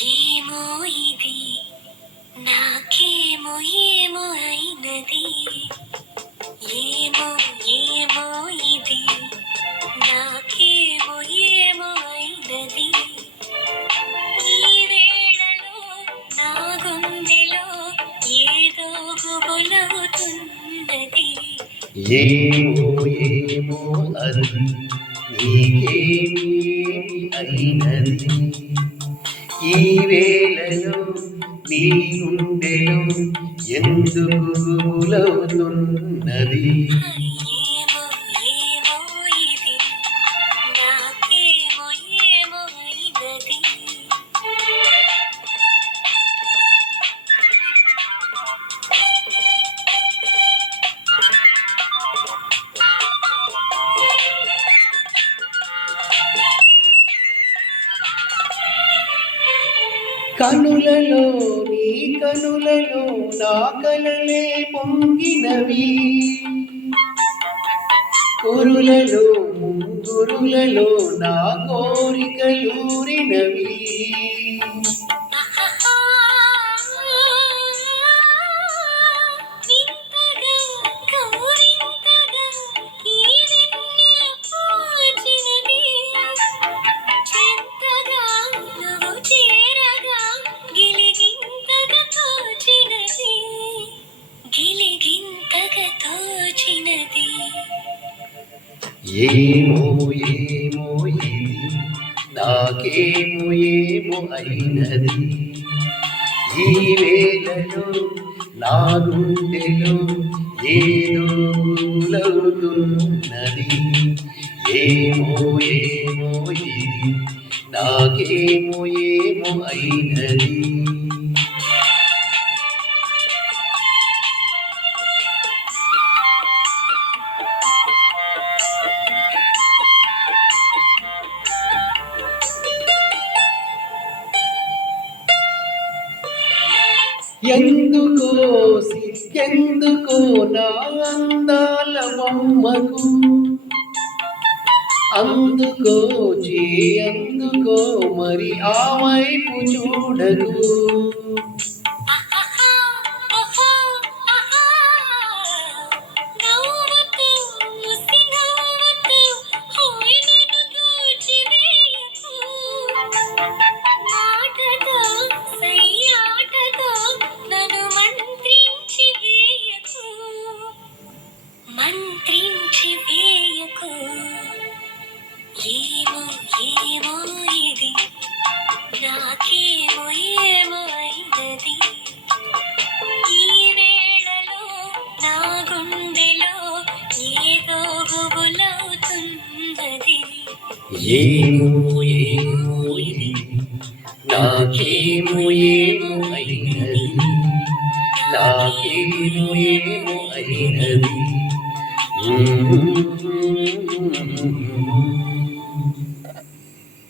ఏమో ఇది నాకేమో ఏమో అయినది. ఏమో ఏమో ఇది నాకేమో ఏమో అయినది. ఈ వేళలో నా గుండెలో ఏదో గుబులవుతున్నది. ఏమో ఏమో అది నీకేమి అయినది. ఈ వేళలో నీ గుండెలో ఎందుకు గుబులవుతున్నది. ఏమో ఏమో ఇది నాకేమో ఏమో అయినది. కనులలో నీ కనులలో నా కలలే పొంగినవి. కురులలో ముంగురులలో నా కోరికలూరినవి. ఏమో ఏమో ఇది నాకేమో ఏమో అయినది. ఈ వేళలో నా గుండెలో ఏదో గుబులవుతున్నది. ఏమో ఏమో ఇది నాకేమో ఏమో అయినది. ఎందుకో నా అందాల బొమ్మకు అందుకో మరి ఆ వైపు చూడకు. ఏమో ఏమో ఇది నాకేమో ఏమో అయినది. ఈ వేళలో నా గుండెలో ఏదో గుబులవుతున్నది. ఏమో ఏమో ఇది నాకేమో ఏమో అయినది. నాకేమో ఏమో అయినది.